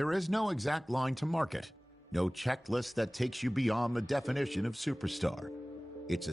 There is no exact line to market, no checklist that takes you beyond the definition of superstar. It's a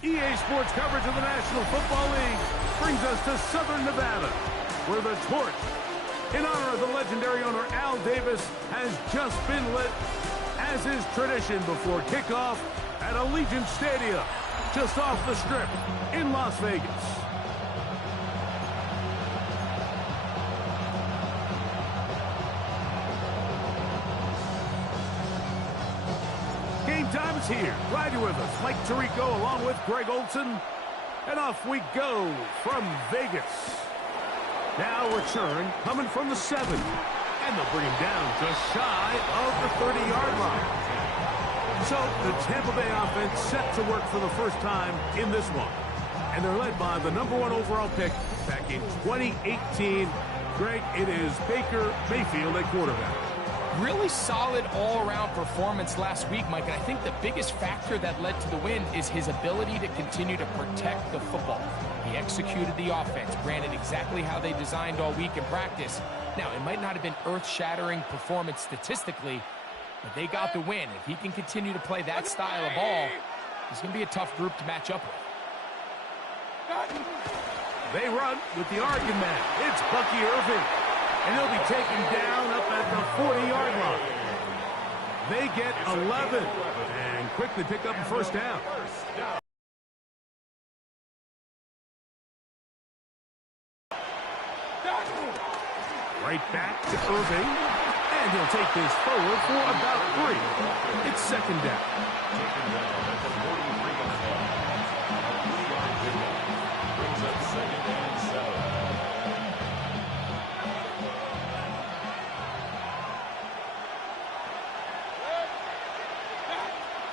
EA Sports coverage of the National Football League brings us to Southern Nevada, where the torch, in honor of the legendary owner Al Davis, has just been lit, as is tradition before kickoff at Allegiant Stadium, just off the Strip in Las Vegas. Game time is here. Glad you're with us. Mike Tirico along with Greg Olson. And off we go from Vegas. Now return coming from the 7. And they'll bring him down just shy of the 30-yard line. So the Tampa Bay offense set to work for the first time in this one. And they're led by the #1 overall pick back in 2018. Greg, it is Baker Mayfield at quarterback. Really solid all-around performance last week, Mike, and I think the biggest factor that led to the win is his ability to continue to protect the football. He executed the offense, ran it exactly how they designed all week in practice. Now, it might not have been earth-shattering performance statistically, but they got the win. If he can continue to play that style of ball, it's going to be a tough group to match up with. They run with the Oregon man. It's Bucky Irving. And he'll be taken down up at the 40-yard line. They get 11 and quickly pick up a first down. Right back to Irving. And he'll take this forward for about 3. It's second down.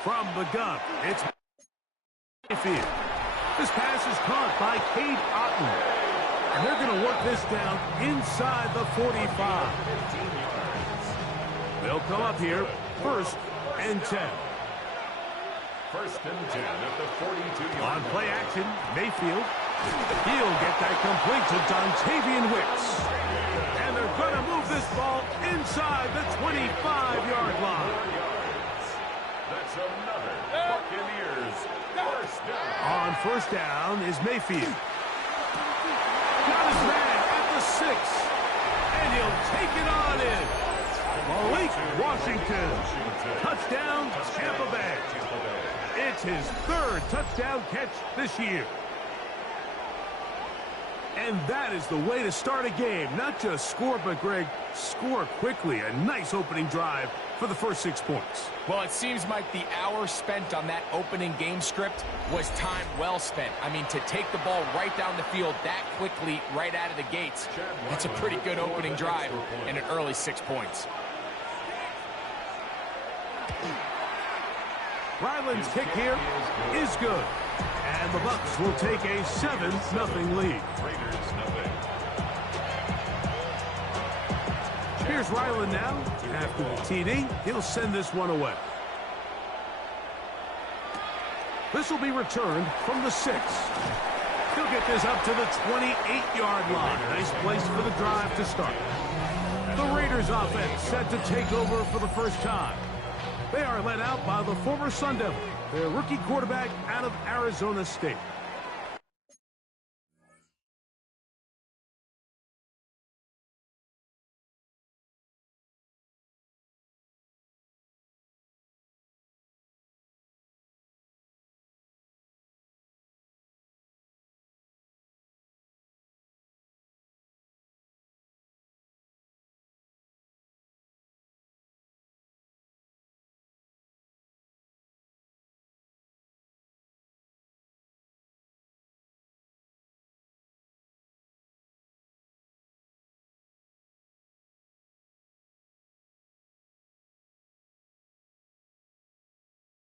From the gun, it's Mayfield. This pass is caught by Cade Otton. And they're going to work this down inside the 45. They'll come up here, 1st and 10. 1st and 10 at the 42-yard line. On play action, Mayfield. He'll get that complete to Dontavian Wicks. And they're going to move this ball inside the 25-yard line. That's another Buccaneers first down. On first down is Mayfield. Got his man at the 6. And he'll take it on in. Malik Washington. Touchdown, Tampa Bay. It's his 3rd touchdown catch this year. And that is the way to start a game. Not just score, but, Greg, score quickly. A nice opening drive for the first 6 points. Well, it seems like the hour spent on that opening game script was time well spent. I mean, to take the ball right down the field that quickly right out of the gates, that's a pretty good opening drive and an early 6 points. Ryland's kick here is good. And the Bucs will take a 7-0 lead. Here's Ryland now. After the TD, he'll send this one away. This will be returned from the 6. He'll get this up to the 28-yard line. Nice place for the drive to start. The Raiders offense set to take over for the first time. They are led out by the former Sun Devil, their rookie quarterback out of Arizona State.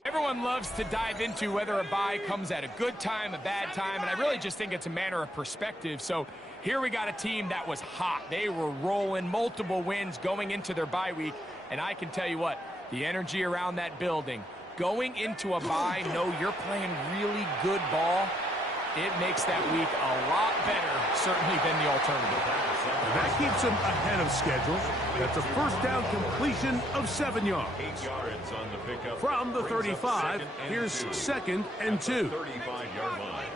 Everyone loves to dive into whether a bye comes at a good time, a bad time, and I really just think it's a matter of perspective. So here we got a team that was hot. They were rolling, multiple wins going into their bye week, and I can tell you what, the energy around that building, going into a bye, know you're playing really good ball, it makes that week a lot better, certainly, than the alternative. That keeps him ahead of schedule. That's a first down completion of 7 yards. 8 yards on the pickup. From the 35, here's 2nd and 2. 35-yard line.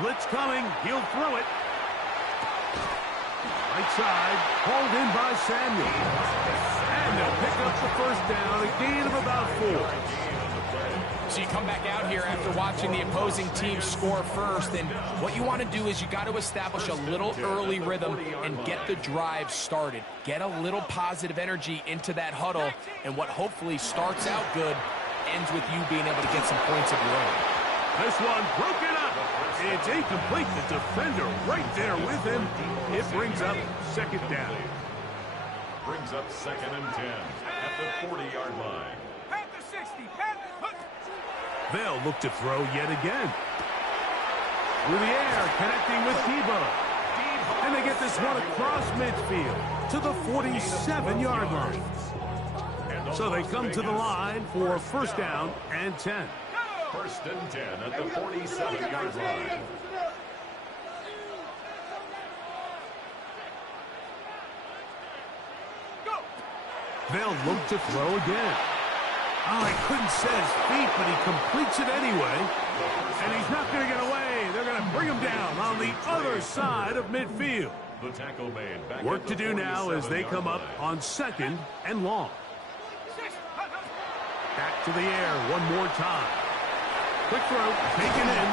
Blitz coming. He'll throw it. Right side. Hauled in by Samuel. And they'll pick up the first down. A gain of about 4. So you come back out here after watching the opposing team score first, and what you want to do is you got to establish a little early rhythm and get the drive started. Get a little positive energy into that huddle, and what hopefully starts out good ends with you being able to get some points of your own. This one broken up. It's incomplete. The defender right there with him. It brings up 2nd down. Brings up 2nd and 10 at the 40-yard line. They'll look to throw yet again. Through the air, connecting with Debo. And they get this one across midfield to the 47-yard line. So they come to the line for 1st down and 10. 1st and 10 at the 47-yard line. They'll look to throw again. Oh, he couldn't set his feet, but he completes it anyway. And he's not going to get away. They're going to bring him down on the other side of midfield. The tackle made. Back Work to do now as they come up on 2nd and long. Back to the air one more time. Quick throw, taken in.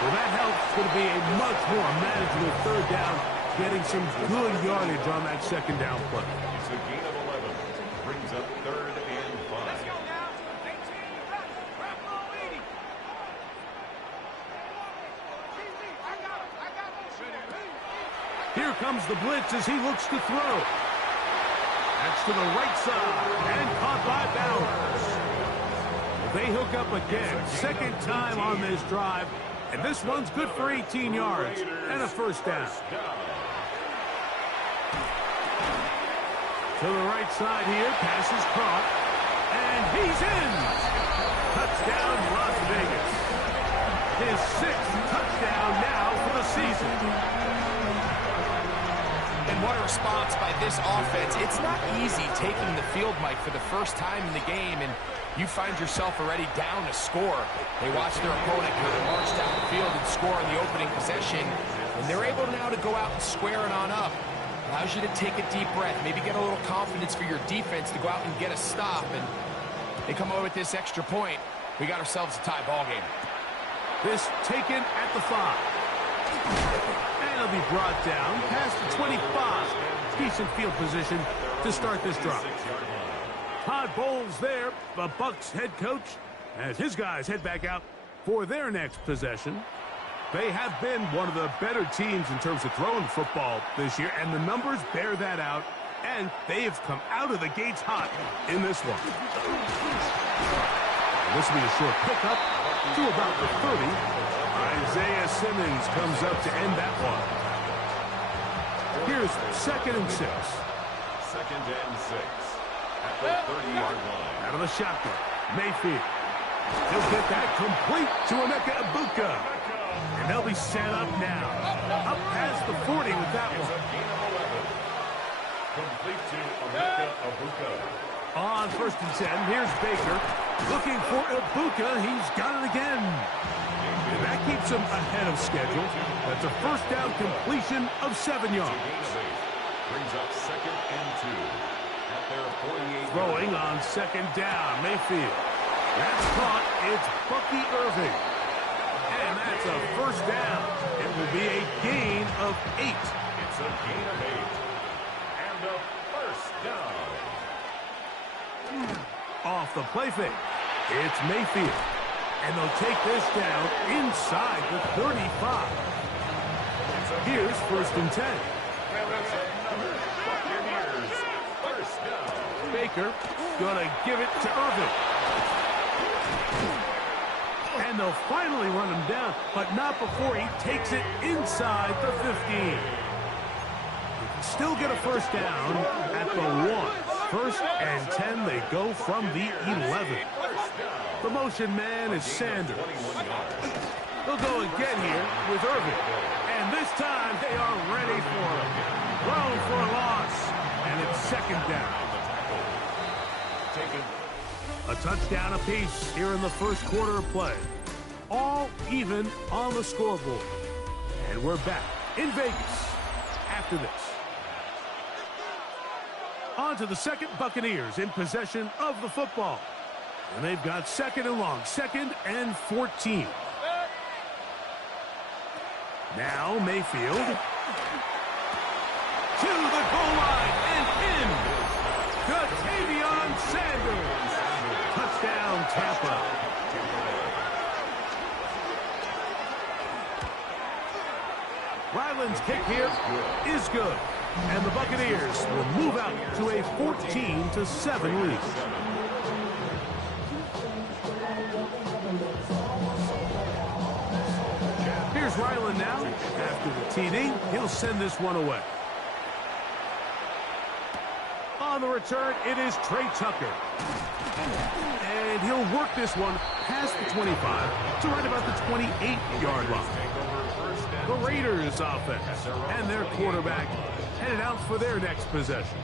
Well, that helps. It's going to be a much more manageable 3rd down, getting some good yardage on that 2nd down play. It's a gain of 11. Brings up 3rd and 5. Here comes the blitz as he looks to throw. That's to the right side and caught by Bowers. They hook up again, 2nd time on this drive, and this one's good for 18 yards and a 1st down. To the right side here, pass is caught, and he's in. Touchdown, Las Vegas. His 6th touchdown now for the season. And what a response by this offense. It's not easy taking the field, Mike, for the first time in the game, and you find yourself already down a score. They watch their opponent kind of march down the field and score on the opening possession, and they're able now to go out and square it on up. Allows you to take a deep breath, maybe get a little confidence for your defense to go out and get a stop, and they come over with this extra point. We got ourselves a tie ball game. This taken at the 5. And he'll be brought down past the 25. Decent field position to start this drive. Todd Bowles there, the Bucs head coach, as his guys head back out for their next possession. They have been one of the better teams in terms of throwing football this year, and the numbers bear that out, and they have come out of the gates hot in this one. This will be a short pickup to about the 30. Isaiah Simmons comes up to end that one. Here's 2nd and 6. 2nd and 6 at the 30-yard line. Out of the shotgun, Mayfield. He'll get that complete to Emeka Egbuka. And they'll be set up now. Up past the 40 with that one. Gain of 11. Complete to Emeka Egbuka. On 1st and 10, here's Baker. Looking for Egbuka. He's got it again. And that keeps him ahead of schedule. That's a 1st down completion of 7 yards. Brings up 2nd and 2 at their 48. Throwing on 2nd down, Mayfield. That's caught. It's Bucky Irving. And that's a 1st down. It will be a gain of 8. It's a gain of 8. And a 1st down. Off the play fake. It's Mayfield. And they'll take this down inside the 35. Here's 1st and 10. Buccaneers, 1st down. Baker gonna give it to Irving. And they'll finally run him down, but not before he takes it inside the 15. still get a first down at the 1. First and 10, they go from the 11. The motion man is Sanders. They'll go again here with Irvin. And this time they are ready for him. Thrown for a loss. And it's second down. A touchdown apiece here in the first quarter of play. All even on the scoreboard. And we're back in Vegas after this. On to the second. Buccaneers in possession of the football. And they've got second and long. 2nd and 14. Now Mayfield. To the goal line and in. Ja'Tavion Sanders. Touchdown, Tampa. Ryland's kick here is good. And the Buccaneers will move out to a 14-7 lead. Here's Ryland now. After the TD, he'll send this one away. On the return, it is Trey Tucker. And he'll work this one past the 25 to right about the 28-yard line. The Raiders offense and their quarterback headed out for their next possession.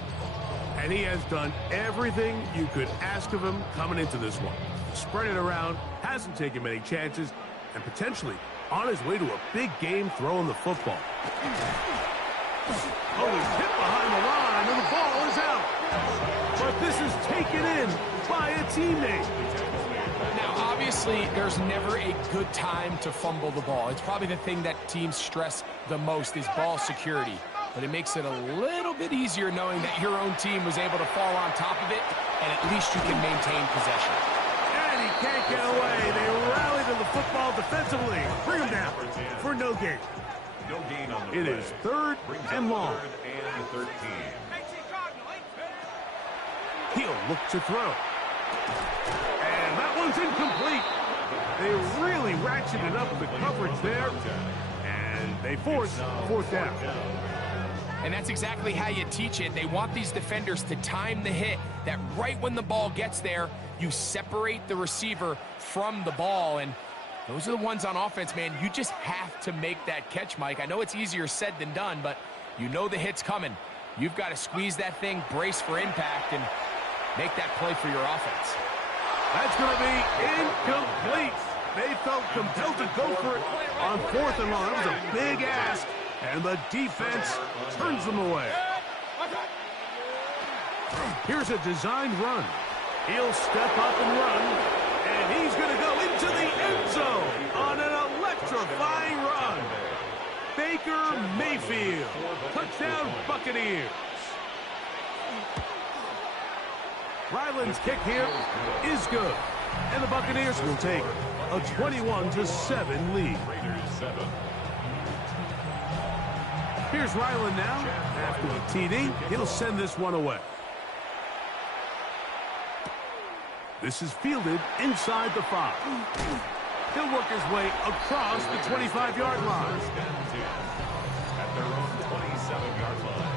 And he has done everything you could ask of him coming into this one. Spread it around, hasn't taken many chances, and potentially on his way to a big game throwing the football. Oh, he's hit behind the line, and the ball is out. But this is taken in by a teammate. Now, obviously, there's never a good time to fumble the ball. It's probably the thing that teams stress the most is ball security. But it makes it a little bit easier knowing that your own team was able to fall on top of it, and at least you can maintain possession. And he can't get away. They rally to the football defensively. Bring him down for no gain. No gain on the It is 3rd and long. 3rd and 13. He'll look to throw. And that one's incomplete. They really ratcheted up the coverage there. And they force 4th down. And that's exactly how you teach it. They want these defenders to time the hit, that right when the ball gets there, you separate the receiver from the ball. And those are the ones on offense, man. You just have to make that catch, Mike. I know it's easier said than done, but you know the hit's coming. You've got to squeeze that thing, brace for impact, and make that play for your offense. That's going to be incomplete. They felt compelled to go for it on 4th and long. That was a big ask, and the defense turns them away. Here's a designed run. He'll step up and run, and he's going to go into the end zone on an electrifying run. Baker Mayfield. Touchdown, Buccaneers. Ryland's kick here is good. And the Buccaneers will take a 21-7 lead. Here's Ryland now. After the TD, he'll send this one away. This is fielded inside the 5. He'll work his way across the 25-yard line. At their own 27-yard line.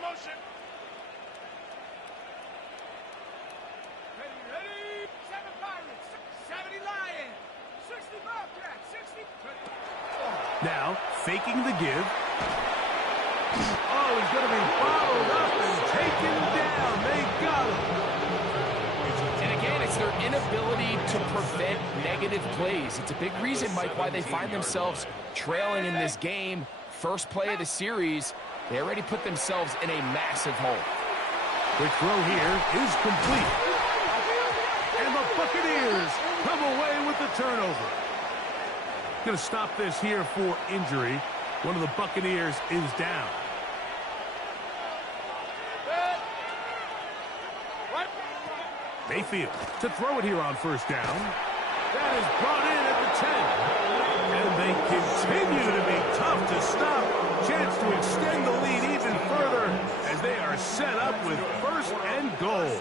Motion. Ready. 7 Pirates, 70 Lions, 60 Bobcats, 60. Now, faking the give. Oh, he's going to be bottled up and taken down. They got him. And again, it's their inability to prevent negative plays. It's a big reason, Mike, why they find themselves trailing in this game. First play of the series, they already put themselves in a massive hole. Quick throw here is complete. And the Buccaneers come away with the turnover. Going to stop this here for injury. One of the Buccaneers is down. Mayfield to throw it here on 1st down. That is brought in at the 10. And they continue to be tough to stop. Chance to extend the lead even further as they are set up with first and goal.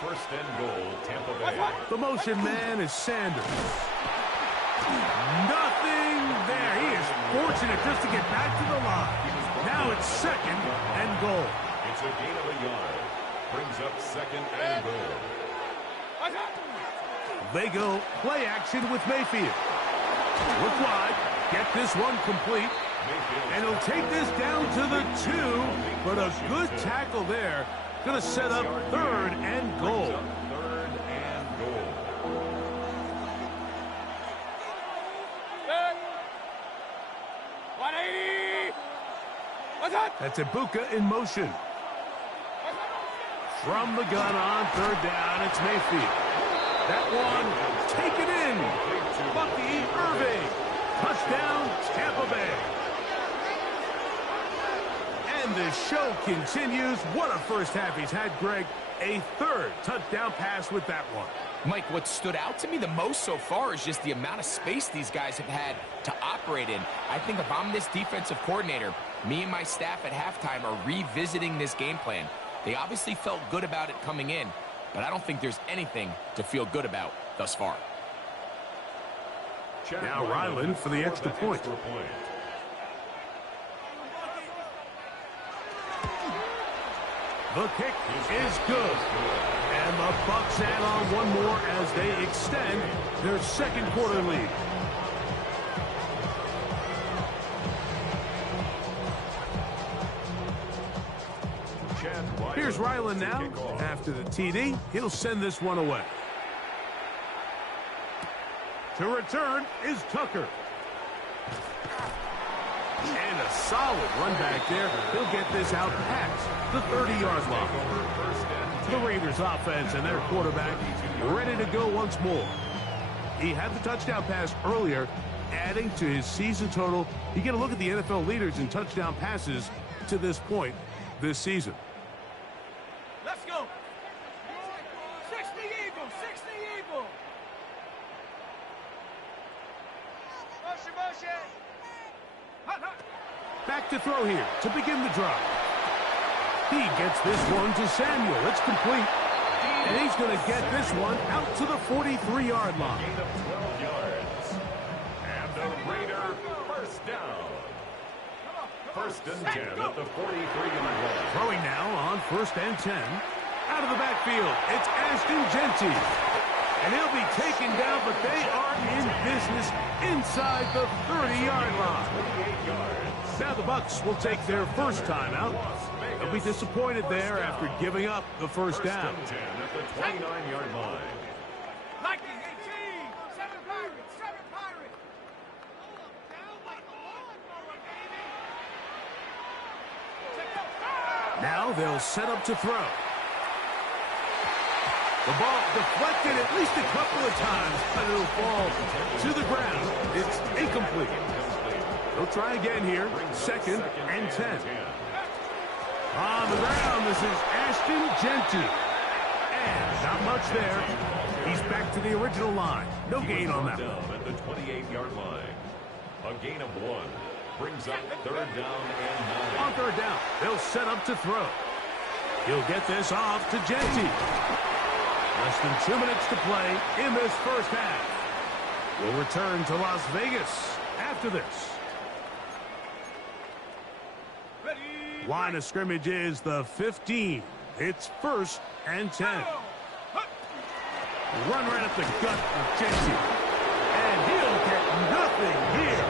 First and goal, Tampa Bay. The motion man is Sanders. Nothing there. He is fortunate just to get back to the line. Now it's second and goal. It's a gain of a yard. Brings up second and goal. They go play action with Mayfield. Look wide. Get this one complete. And he'll take this down to the 2. But a good tackle there. Going to set up third and goal. Third and goal. That's Ibuka in motion. From the gun on third down, it's Mayfield. That one taken in. Bucky Irving. Touchdown, Tampa Bay. And the show continues. What a first half he's had, Greg. A third touchdown pass with that one. Mike, what stood out to me the most so far is just the amount of space these guys have had to operate in. I think if I'm this defensive coordinator, me and my staff at halftime are revisiting this game plan. They obviously felt good about it coming in, but I don't think there's anything to feel good about thus far. Now Ryland for the extra point. The kick is good. And the Bucs add on one more as they extend their second quarter lead. Here's Ryland now. After the TD, he'll send this one away. To return is Tucker. And a solid run back there. He'll get this out past the 30-yard line. The Raiders offense and their quarterback ready to go once more. He had the touchdown pass earlier, adding to his season total. You get a look at the NFL leaders in touchdown passes to this point this season. Let's go. 60 Eagle, 60 Eagle. Motion. Back to throw here to begin the drive. He gets this one to Samuel. It's complete. And he's going to get this one out to the 43-yard line. Gain of 12 yards. And the Raider first down. First and 10 at the 43-yard line. Throwing now on first and 10. Out of the backfield, it's Ashton Jeanty. And he'll be taken down, but they are in business inside the 30-yard line. 28 yards. Now the Bucs will take their first timeout. They'll be disappointed there after giving up the first down. First and 10 at the 29-yard line. Lightning 18. 7 Pirates, 7 Pirates. Now they'll set up to throw. The ball deflected at least a couple of times, but it'll fall to the ground. It's incomplete. They'll try again here. Second and 10. On the ground, this is Ashton Jeanty. And not much there. He's back to the original line. No gain on that one. Down at the 28-yard line. A gain of 1. Brings up third down and 9. On third down, they'll set up to throw. He'll get this off to Jeanty. Less than 2 minutes to play in this first half. We'll return to Las Vegas after this. Line of scrimmage is the 15. It's first and 10. Run right up the gut of Jeanty. And he'll get nothing here.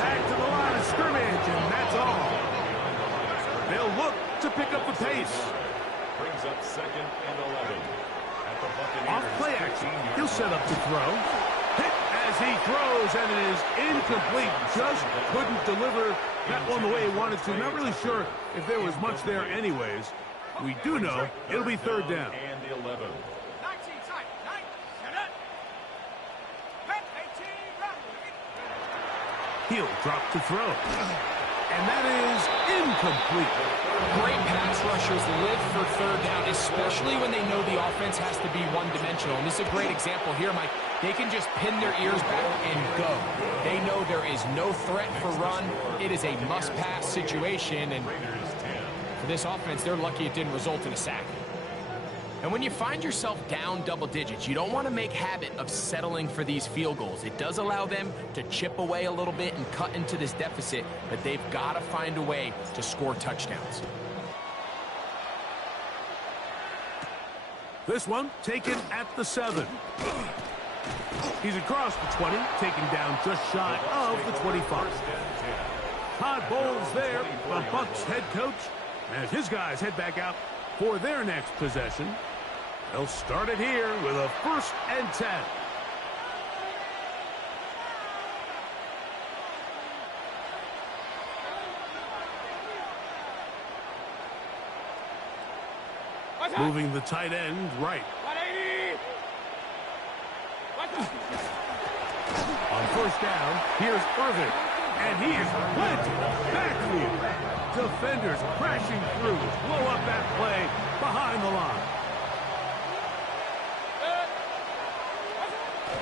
Back to the line of scrimmage, and that's all. They'll look to pick up the pace. Brings up second and 11. At the Buccaneers. Off play action. He'll set up to throw. Hit as he throws, and it is incomplete. Just couldn't deliver that one the way he wanted to. Not really sure if there was much there anyways. We do know it'll be third down. And the 11. 19 tight. 9. Set it. 18. Run. He'll drop to throw. And that is incomplete. Great pass rushers live for third down, especially when they know the offense has to be one-dimensional. And this is a great example here, Mike. They can just pin their ears back and go. They know there is no threat for run. It is a must-pass situation. And Raiders 10. For this offense, they're lucky it didn't result in a sack. And when you find yourself down double digits, you don't want to make habit of settling for these field goals. It does allow them to chip away a little bit and cut into this deficit, but they've got to find a way to score touchdowns. This one taken at the 7. He's across the 20, taken down just shy of the 25. Todd Bowles there, the Bucs head coach, as his guys head back out for their next possession. They'll start it here with a 1st and 10. Moving the tight end right. 180. On 1st down, here's Irvin, and he is planted backfield. Defenders crashing through, blow up that play behind the line.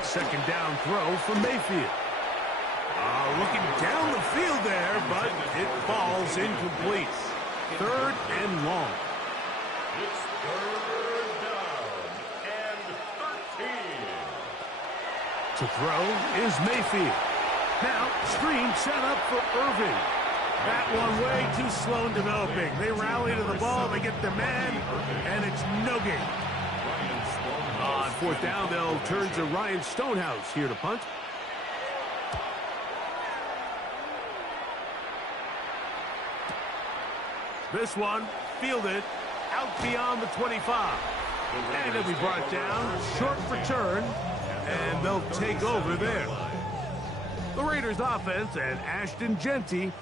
2nd down throw for Mayfield. Looking down the field there, but it falls incomplete. 3rd and long. It's 3rd down and 13. To throw is Mayfield. Now, screen set up for Irving. That one way too slow in developing. They rally to the ball, they get their man, and it's no gain. On 4th down, they'll turn to Ryan Stonehouse here to punt. This one fielded out beyond the 25. And it'll be brought down, short return, and they'll take over there. The Raiders offense and Ashton Jeanty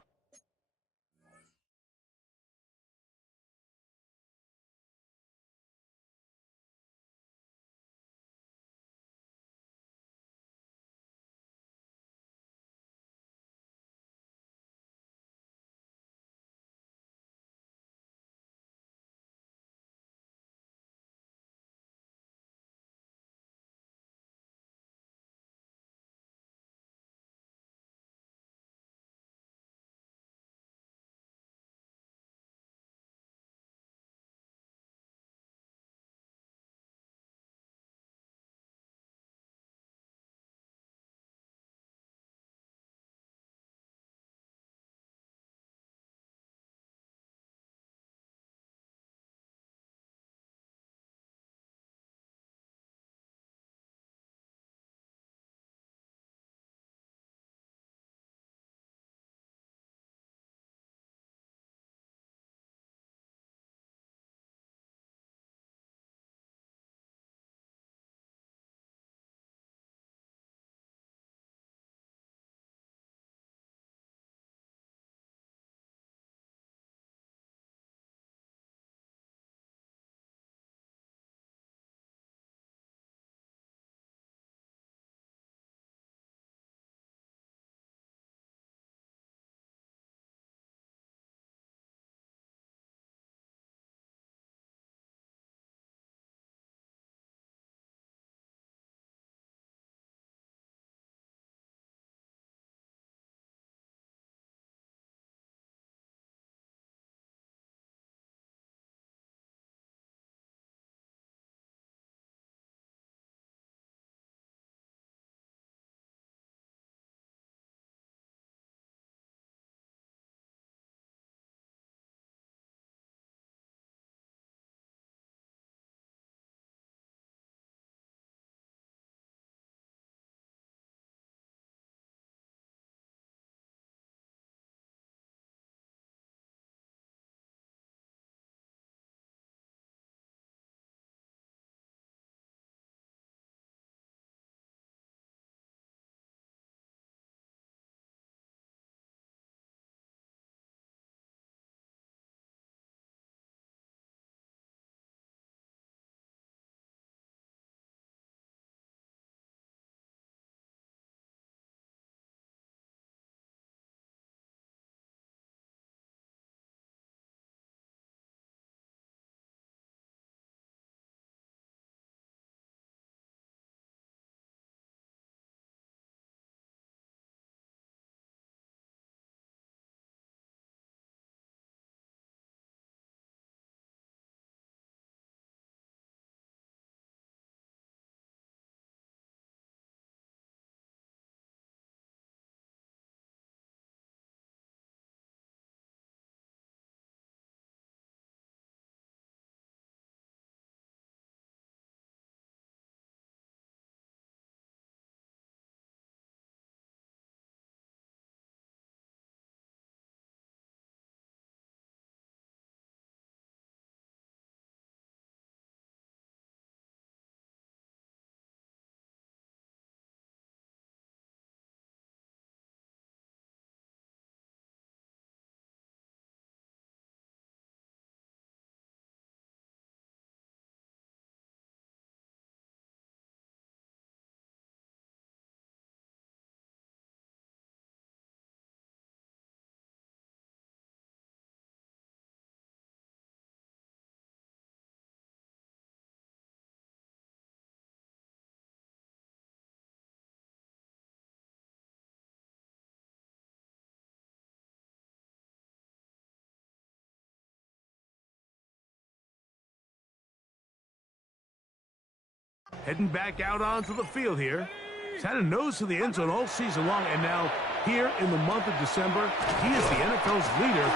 heading back out onto the field here. He's had a nose to the end zone all season long, and now here in the month of December, he is the NFL's leader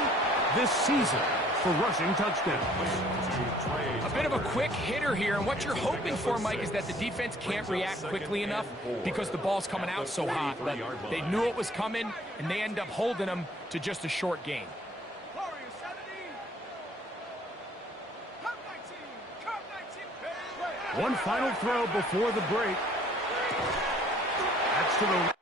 this season for rushing touchdowns. A bit of a quick hitter here, and what you're hoping for, Mike, is that the defense can't react quickly enough because the ball's coming out so hot. But they knew it was coming, and they end up holding them to just a short gain. Warriors 70. Cup 19. Cup 19. One final throw before the break. That's to the...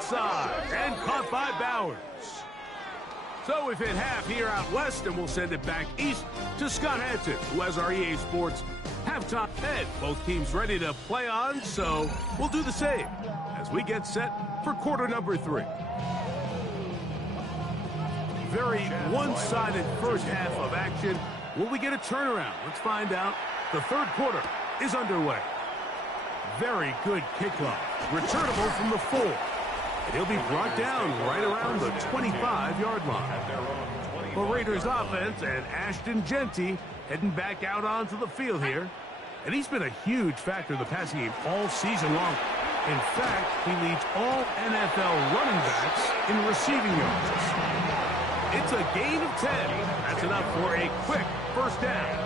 Side and caught by Bowers. So we've hit half here out west, and we'll send it back east to Scott Hanson, who has our EA Sports halftime head. Both teams ready to play on, so we'll do the same as we get set for quarter number 3. Very one-sided first half of action. Will we get a turnaround? Let's find out. The third quarter is underway. Very good kickoff. Returnable from the 4. And he'll be brought down right around the 25-yard line. The Raiders offense and Ashton Jeanty heading back out onto the field here. And he's been a huge factor in the passing game all season long. In fact, he leads all NFL running backs in receiving yards. It's a gain of 10. That's enough for a quick first down.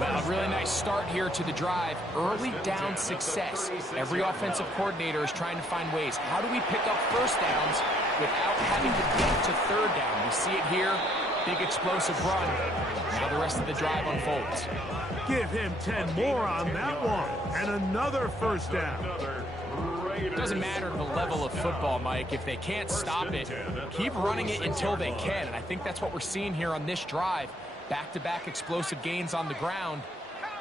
Well, a really nice start here to the drive. Early down success. Every offensive coordinator is trying to find ways. How do we pick up first downs without having to get to third down? We see it here. Big explosive run. Now the rest of the drive unfolds. Give him 10 more on that one. And another first down. It doesn't matter the level of football, Mike. If they can't stop it, keep running it until they can. And I think that's what we're seeing here on this drive. Back-to-back explosive gains on the ground.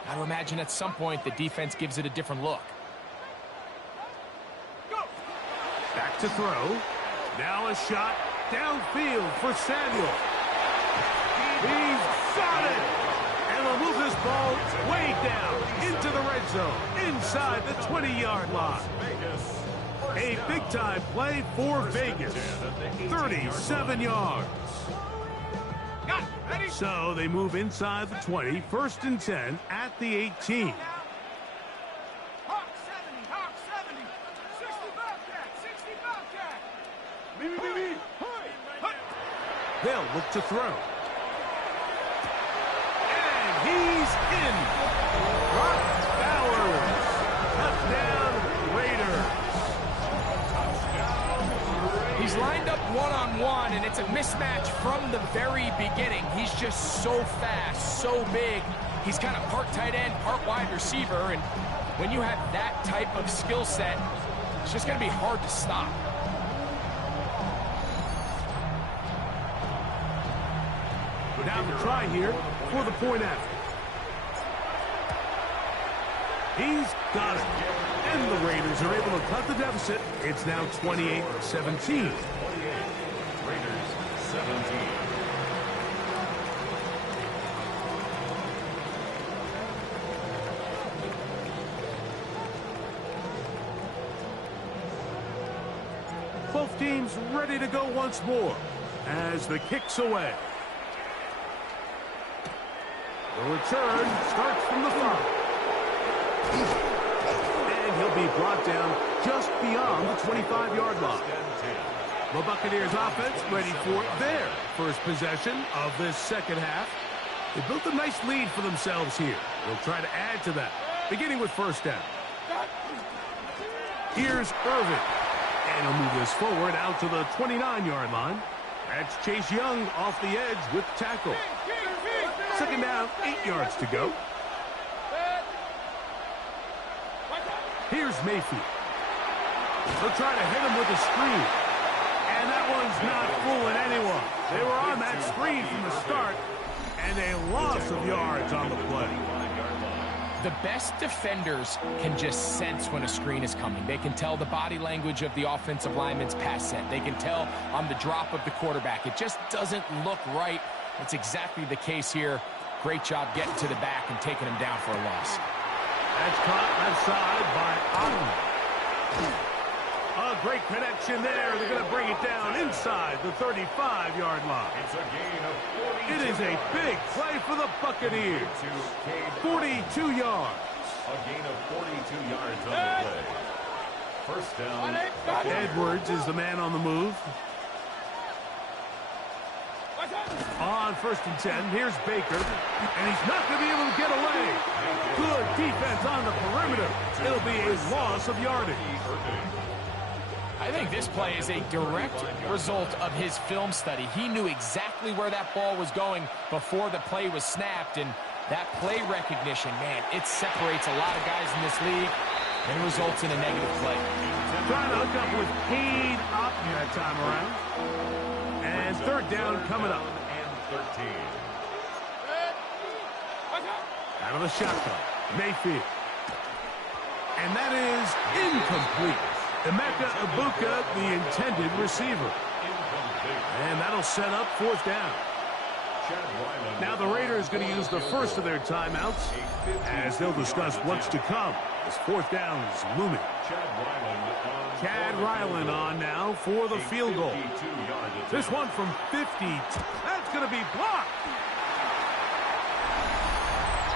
Got to imagine at some point the defense gives it a different look. Back to throw. Now a shot downfield for Samuel. He's got it! And will move this ball way down into the red zone, inside the 20-yard line. A big-time play for Vegas. 37 yards. So they move inside the 20, 1st and 10 at the 18. Hawk 70, Hawk 70. 60 Bobcat, 60 Bobcat. They'll look to throw. And he's in. Brock Bowers. Touchdown Raiders. He's lined up one-on-one, and it's a mismatch from the very beginning. He's just so fast, so big. He's kind of part tight end, part wide receiver, and when you have that type of skill set, it's just going to be hard to stop. Now the try here for the point after. He's got it. And the Raiders are able to cut the deficit. It's now 28-17. Raiders 17. Both teams ready to go once more as the kick's away. The return starts from the 5. And he'll be brought down just beyond the 25-yard line. The Buccaneers offense ready for their first possession of this second half. They built a nice lead for themselves here. They'll try to add to that, beginning with first down. Here's Irvin. And he'll move this forward out to the 29-yard line. That's Chase Young off the edge with the tackle. Second down, 8 yards to go. Here's Mayfield. They'll try to hit him with a screen. And that one's not fooling anyone. They were on that screen from the start, and a loss of yards on the play. The best defenders can just sense when a screen is coming. They can tell the body language of the offensive lineman's pass set. They can tell on the drop of the quarterback. It just doesn't look right. It's exactly the case here. Great job getting to the back and taking him down for a loss. That's caught left side by Otton. A great connection there. They're going to bring it down inside the 35-yard line. It's a gain of 42. It is a big play for the Buccaneers. 42 yards. A gain of 42 yards on the play. First down. Edwards is the man on the move. On 1st and 10, here's Baker. And he's not going to be able to get away. Good defense on the perimeter. It'll be a loss of yardage. I think this play is a direct result of his film study. He knew exactly where that ball was going before the play was snapped, and that play recognition, man, it separates a lot of guys in this league and results in a negative play. Trying to hook up with Cade Otton that time around. And third down coming up. And 13. Out of the shotgun, Mayfield. And that is incomplete. Emeka Egbuka, the intended receiver. And that'll set up fourth down. Now the Raiders going to use the first of their timeouts as they'll discuss what's to come as fourth down is looming. Chad Ryland on now for the field goal. This one from 50. That's going to be blocked.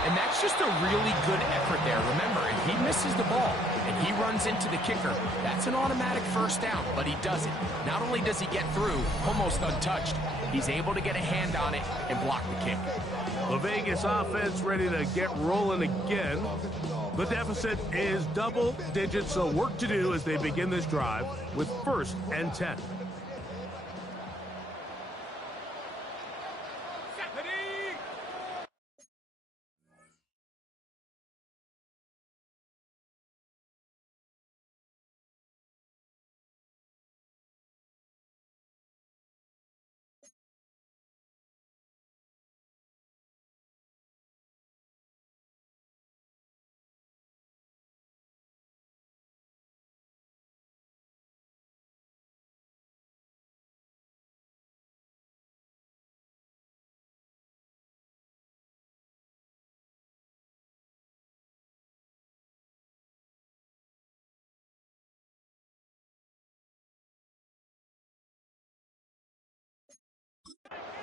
And that's just a really good effort there. Remember, if he misses the ball and he runs into the kicker, that's an automatic first down, but he doesn't. Not only does he get through almost untouched, he's able to get a hand on it and block the kick. The Vegas offense ready to get rolling again. The deficit is double digits, so work to do as they begin this drive with 1st and 10.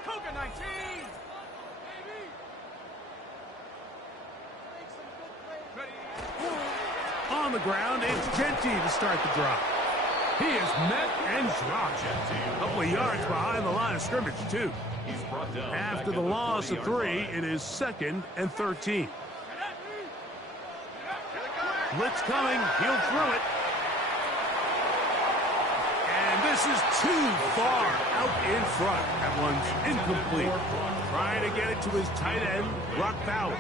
Cougar 19! On the ground, it's Genty to start the drive. He is met and dropped. A couple of yards behind the line of scrimmage, too. After the loss of 3, it is 2nd and 13. Blitz coming. He'll throw it. And this is too far out in front. That one's incomplete. Trying to get it to his tight end, Brock Bowers.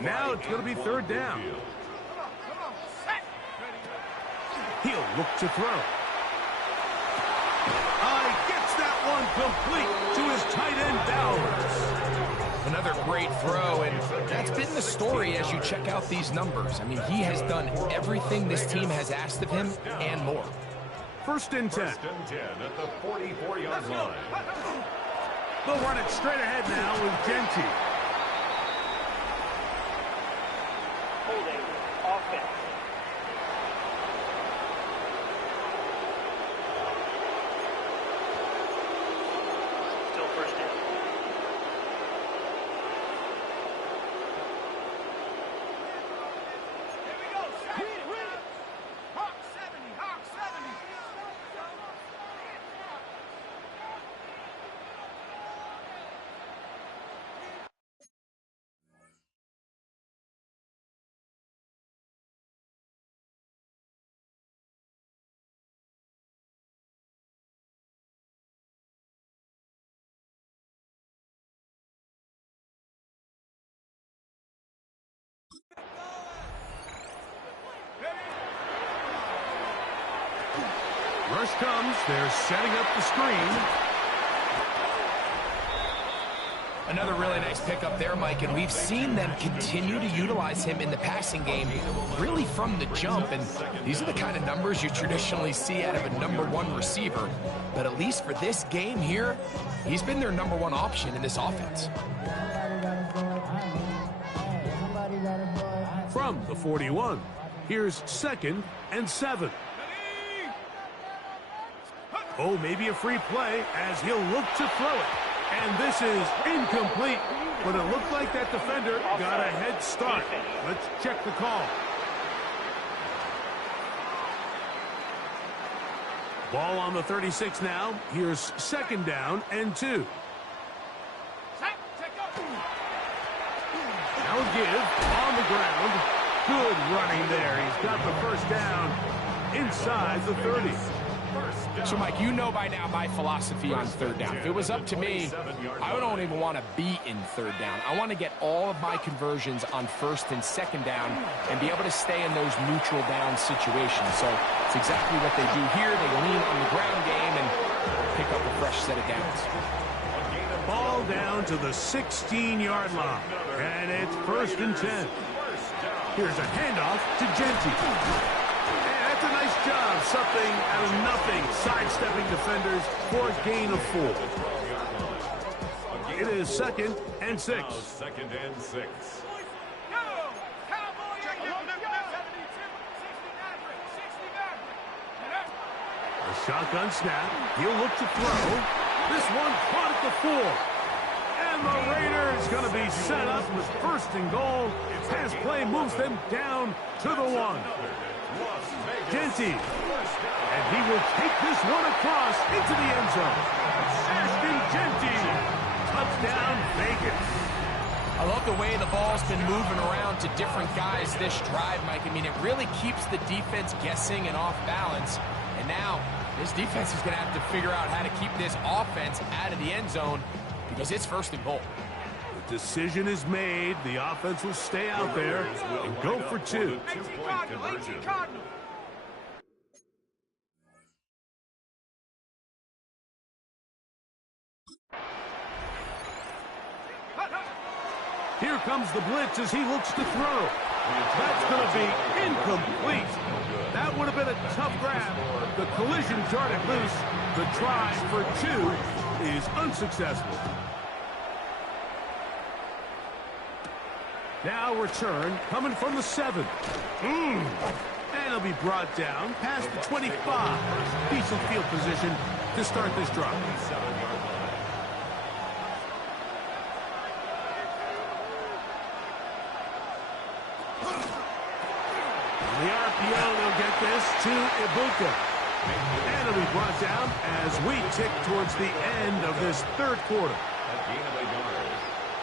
Now it's going to be third down. He'll look to throw. He gets that one complete to his tight end, Bowers. Another great throw, and that's been been the story as you check out these numbers. I mean, he has done everything this team has asked of him and more. First and 10. First and 10 at the 44-yard line. They'll run it straight ahead now with Genty. Holding offense. Still first down. Here we go. Hawk 70. Hawk 70. Rush comes. They're setting up the screen. Another really nice pickup there, Mike, and we've seen them continue to utilize him in the passing game really from the jump, and these are the kind of numbers you traditionally see out of a #1 receiver. But at least for this game here, he's been their #1 option in this offense. From the 41, here's 2nd and 7. Oh, maybe a free play as he'll look to throw it. And this is incomplete, but it looked like that defender got a head start. Let's check the call. Ball on the 36 now. Here's 2nd down and 2. Now a give on the ground. Good running there. He's got the first down inside the 30. So, Mike, you know by now my philosophy on 3rd down. If it was up to me, I don't even want to be in 3rd down. I want to get all of my conversions on 1st and 2nd down and be able to stay in those neutral down situations. So it's exactly what they do here. They lean on the ground game and pick up a fresh set of downs. Ball down to the 16-yard line, and it's 1st and 10. Here's a handoff to Genty. And that's a nice job, something out of nothing, sidestepping defenders for a gain of 4. It is 2nd and 6. 2nd and 6. A shotgun snap. He'll look to throw. This one caught at the 4. And the Raiders going to be set up with 1st and goal. Pass play moves them down to the 1. Genty. And he will take this one across into the end zone. Ashton Genty. Touchdown, Vegas. I love the way the ball's been moving around to different guys this drive, Mike. I mean, it really keeps the defense guessing and off balance. And now, this defense is going to have to figure out how to keep this offense out of the end zone because it's 1st and goal. The decision is made. The offense will stay out there and go for 2. 18 Cardinal. Here comes the blitz as he looks to throw. That's going to be incomplete. That would have been a tough grab. The collision darted loose. The try for 2 is unsuccessful. Now return coming from the 7. And he'll be brought down past the 25. Decent field position to start this drive. The RPO, they'll get this to Ibuka. And it'll be brought down as we tick towards the end of this 3rd quarter. A gain of a yard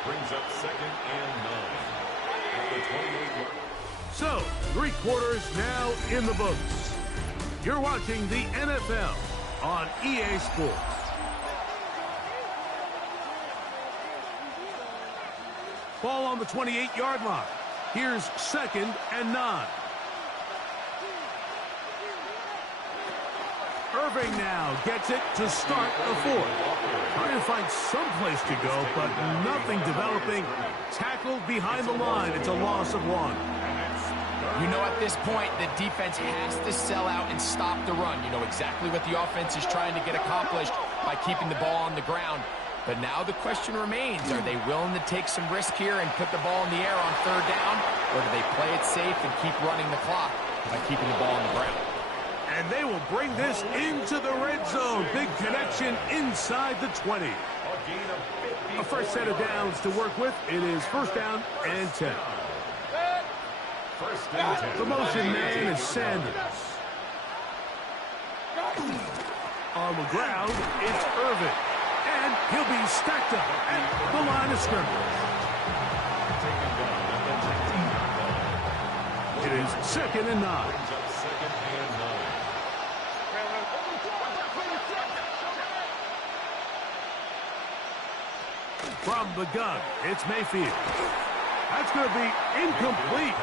brings up 2nd and 9 at the 28-yard. So, 3 quarters now in the books. You're watching the NFL on EA Sports. Ball on the 28-yard line. Here's 2nd and 9. Irving now gets it to start the fourth. Trying to find some place to go, but nothing developing. Tackled behind the line. It's a loss of 1. You know, at this point, the defense has to sell out and stop the run. You know exactly what the offense is trying to get accomplished by keeping the ball on the ground. But now the question remains, are they willing to take some risk here and put the ball in the air on third down? Or do they play it safe and keep running the clock by keeping the ball on the ground? And they will bring this into the red zone. Big connection inside the 20. A fresh set of downs to work with. It is first down and 10. The motion man is Sanders. On the ground, it's Irvin. And he'll be stacked up at the line of scrimmage. It is 2nd and 9. From the gun, it's Mayfield. That's going to be incomplete.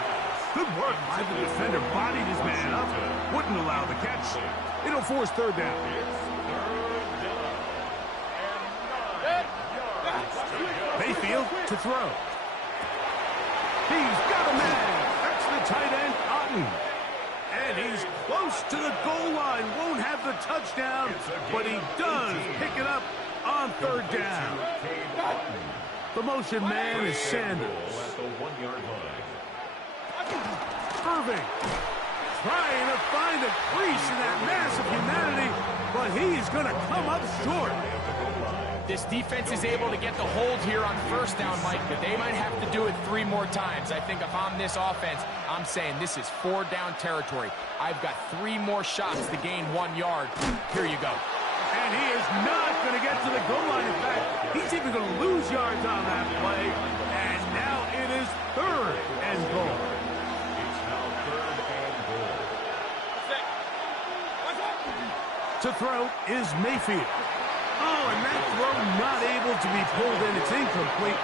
Good work by the defender. Bodied his man up. Wouldn't allow the catch. It'll force third down. Mayfield to throw. He's got a man. That's the tight end, Otten. And he's close to the goal line. Won't have the touchdown, but he does pick it up on third down. The motion man is Sanders. Irving trying to find a crease in that mass of humanity, but he's going to come up short. This defense is able to get the hold here on first down, Mike, but they might have to do it 3 more times. I think if I'm this offense, I'm saying this is 4 down territory. I've got 3 more shots to gain 1 yard. Here you go. And he is not going to get to the goal line. In fact, he's even going to lose yards on that play. And now it is 3rd and goal. It's now 3rd and goal. To throw is Mayfield. Oh, and that throw not able to be pulled in. It's incomplete.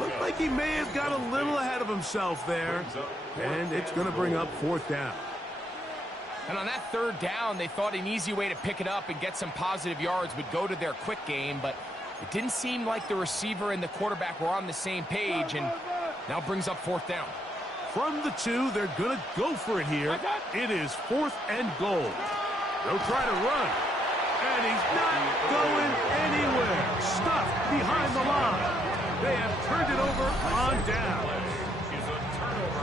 Looked like he may have got a little ahead of himself there. And it's going to bring up 4th down. And on that 3rd down, they thought an easy way to pick it up and get some positive yards would go to their quick game, but it didn't seem like the receiver and the quarterback were on the same page, and now brings up 4th down. From the 2, they're going to go for it here. It is 4th and goal. They'll try to run. And he's not going anywhere. Stuffed behind the line. They have turned it over on down.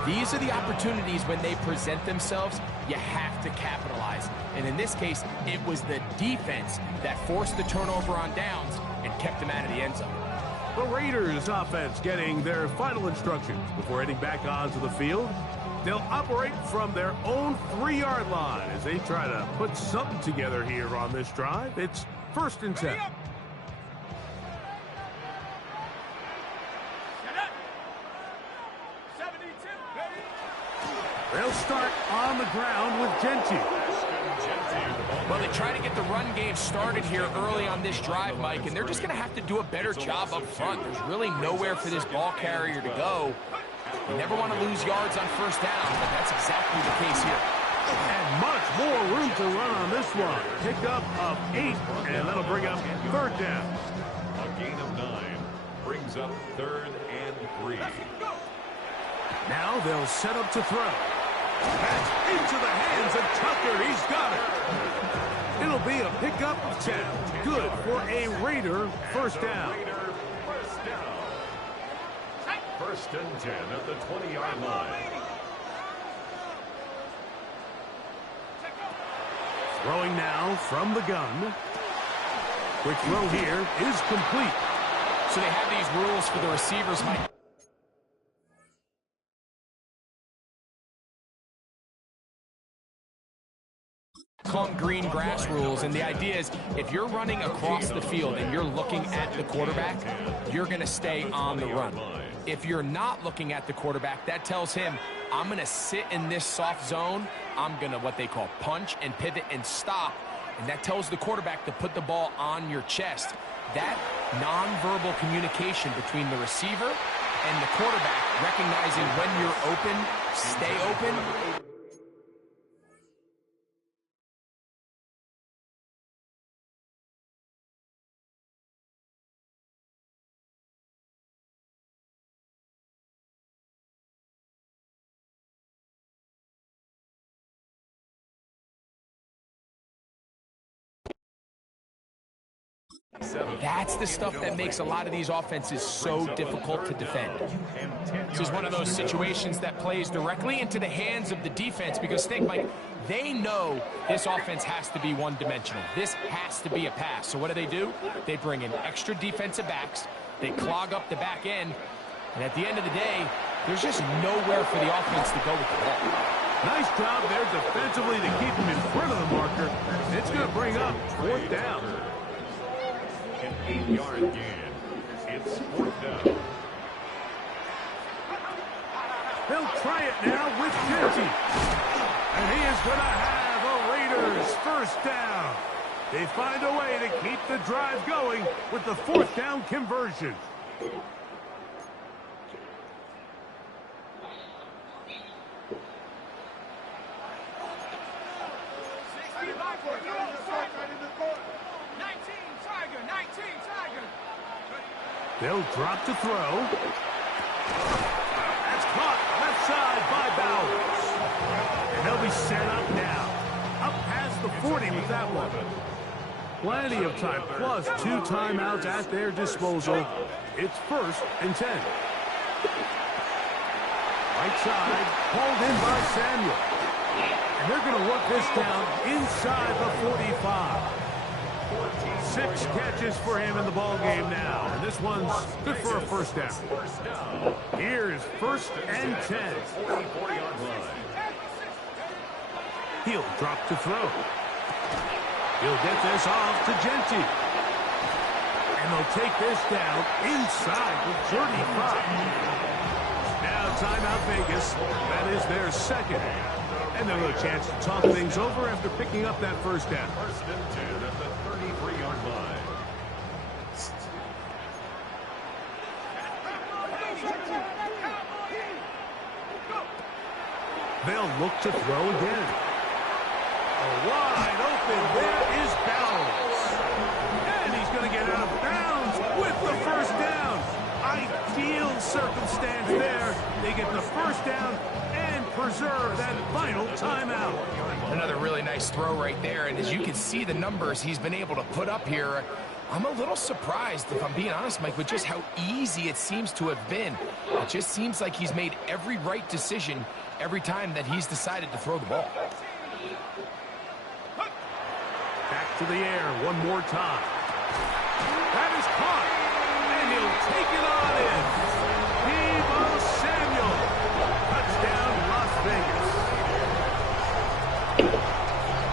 These are the opportunities when they present themselves, you have to capitalize. And in this case, it was the defense that forced the turnover on downs and kept them out of the end zone. The Raiders offense getting their final instructions before heading back onto the field. They'll operate from their own 3-yard line as they try to put something together here on this drive. It's 1st and 10. They'll start on the ground with Genty. Well, they try to get the run game started here early on this drive, Mike, and they're just going to have to do a better job up front. There's really nowhere for this ball carrier to go. You never want to lose yards on first down, but that's exactly the case here. And much more room to run on this one. Pickup of 8, and that'll bring up 3rd down. A gain of 9 brings up 3rd and 3. Now they'll set up to throw. That's into the hands of Tucker. He's got it. It'll be a pickup of 10. Good for a Raider first down. 1st and 10 at the 20-yard line. Throwing now from the gun. Quick throw here is complete. So they have these rules for the receivers, Mike. Called green grass rules, and the idea is if you're running across the field and you're looking at the quarterback, you're going to stay on the run. If you're not looking at the quarterback, that tells him, I'm going to sit in this soft zone, I'm going to what they call punch and pivot and stop, and that tells the quarterback to put the ball on your chest. that nonverbal communication between the receiver and the quarterback, recognizing when you're open, stay open. That's the stuff that makes a lot of these offenses so difficult to defend. This is one of those situations that plays directly into the hands of the defense, because think, Mike, they know this offense has to be one-dimensional. This has to be a pass. So what do? They bring in extra defensive backs. They clog up the back end. And at the end of the day, there's just nowhere for the offense to go with the ball. Nice job there defensively to keep him in front of the marker. It's going to bring up 4th down. An 8-yard gain. It's 4th down. They'll try it now with Jersey. And he is going to have a Raiders 1st down. They find a way to keep the drive going with the 4th down conversion. They'll drop to throw. That's caught left side by Bowers. And they'll be set up now. Up past the 40 with that one. Plenty of time, plus 2 timeouts at their disposal. It's 1st and 10. Right side, hauled in by Samuel. And they're going to work this down inside the 45. 6 catches for him in the ball game now. And this one's good for a 1st down. Here's 1st and 10. He'll drop to throw. He'll get this off to Genty. And they'll take this down inside the 35. Now timeout Vegas. That is their 2nd. And they'll have a chance to talk things over after picking up that 1st down. 1st and 10 at the 33-yard line. They'll look to throw again. Wide open, there is Bowers. And he's going to get out of bounds with the 1st down. Ideal circumstance there. They get the 1st down and preserve that final timeout. Another really nice throw right there, and as you can see the numbers he's been able to put up here, I'm a little surprised, if I'm being honest, Mike, with just how easy it seems to have been. It just seems like he's made every right decision every time that he's decided to throw the ball. Back to the air one more time. That is caught, and he'll take it on in. Deebo Samuel. Touchdown, Las Vegas.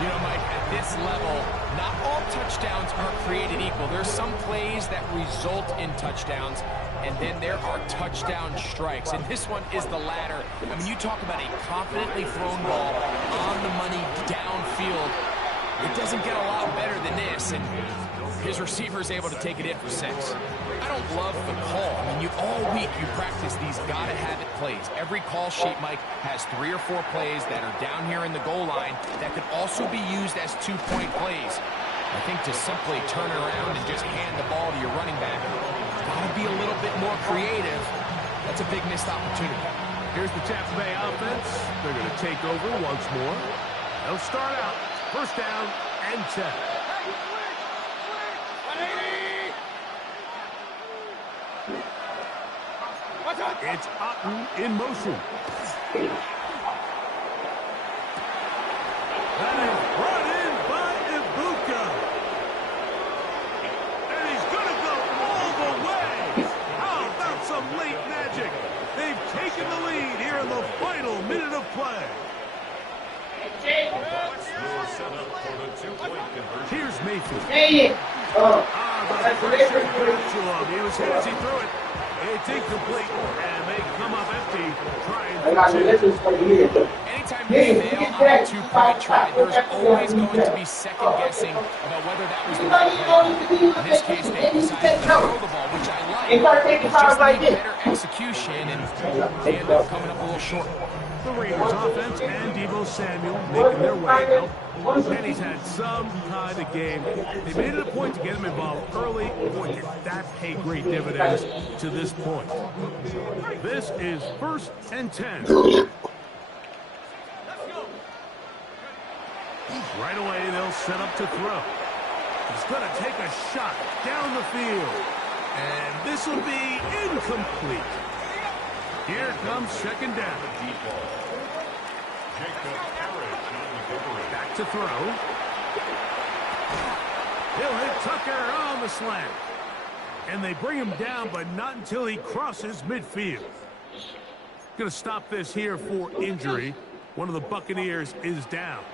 You know, Mike, at this level, not all touchdowns are created equal. There's some plays that result in touchdowns, and then there are touchdown strikes. And this one is the latter. I mean, you talk about a confidently thrown ball on the money downfield. It doesn't get a lot better than this, and his receiver is able to take it in for 6. I don't love the call. I mean, all week you practice these gotta-have-it plays. Every call sheet, Mike, has 3 or 4 plays that are down here in the goal line that could also be used as 2-point plays. I think to simply turn around and just hand the ball to your running back, gotta be a little bit more creative. That's a big missed opportunity. Here's the Tampa Bay offense. They're going to take over once more. They'll start out 1st down and 10. It's Otten in motion. That is brought in by Ibuka. And he's going to go all the way. How about some late magic? They've taken the lead here in the final minute of play. Here's Mayfield. He was hit as he threw it. It's incomplete, and they come up empty, trying to... Anytime fail on the two-point try, there's always going to be second-guessing about whether that was the right play. In this case, they decided to throw the ball, which I like. It just needs better execution, and they end up coming up a little short. The Raiders offense and Deebo Samuel making their way out. Penny's had some kind of game. They made it a point to get him involved early. Boy, did that pay great dividends to this point. This is 1st and 10. Right away, they'll set up to throw. He's going to take a shot down the field. And this will be incomplete. Here comes 2nd down. Back to throw. He'll hit Tucker on the slant. And they bring him down, but not until he crosses midfield. Going to stop this here for injury. One of the Buccaneers is down.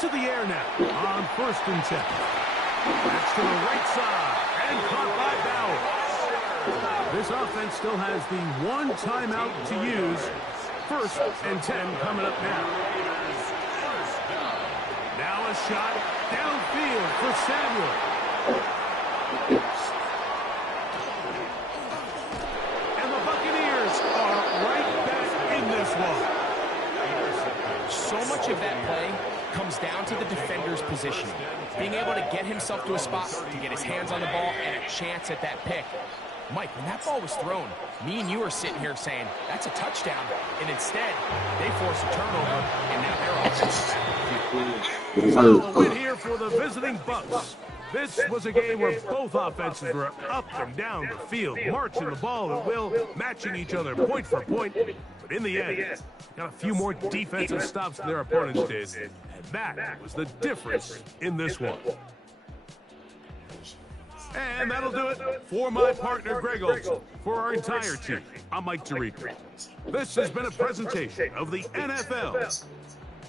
To the air now on 1st and 10. That's to the right side and caught by Bowers. This offense still has the one timeout to use. 1st and 10 coming up now. Now a shot downfield for Samuel. And the Buccaneers are right back in this one. So much of that play comes down to the defender's positioning. Being able to get himself to a spot, to get his hands on the ball, and a chance at that pick. Mike, when that ball was thrown, me and you are sitting here saying, that's a touchdown. And instead, they force a turnover, and now their offense is back. So a win here for the visiting Bucs. This was a game where both offenses were up and down the field, marching the ball at will, matching each other point for point. But in the end, got a few more defensive stops than their opponents did. And that was the difference in this one. And that'll do it for my partner, Greg Olsen. For our entire team, I'm Mike Tirico. This has been a presentation of the NFL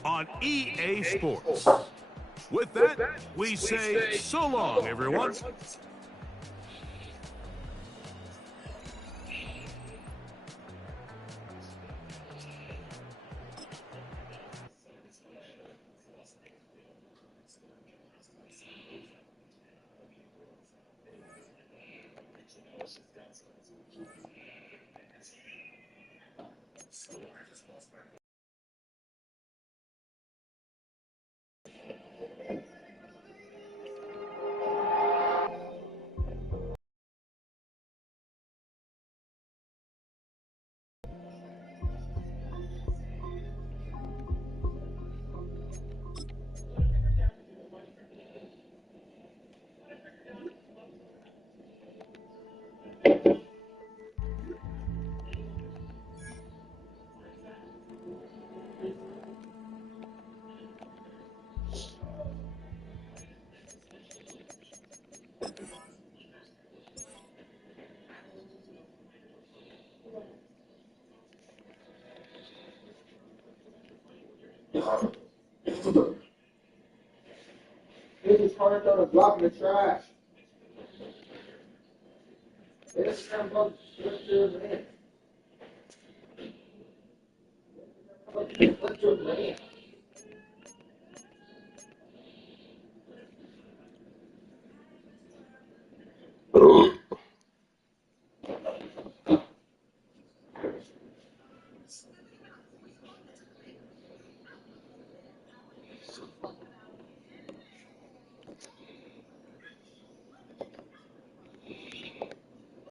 on EA Sports. With that, we say so long, everyone. This is hard on a block in the trash. This is about to